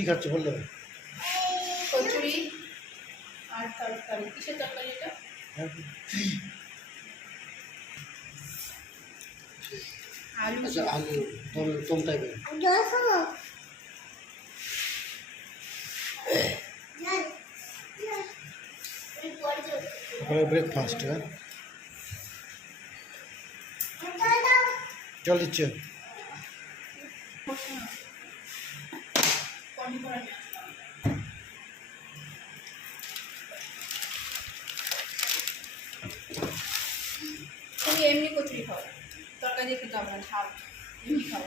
কি খাচ্ছ বললে? কচুরি আর তরকারি। কিসের তরকারি এটা? আলু। আচ্ছা, আলু দম টাইপের। ওখানে ব্রেকফাস্ট। হ্যাঁ, জল দিচ্ছে। তুমি এমনি কচুরি খাও, তরকারি দিয়ে খেতে হবে না, ঝাল এমনি খাও।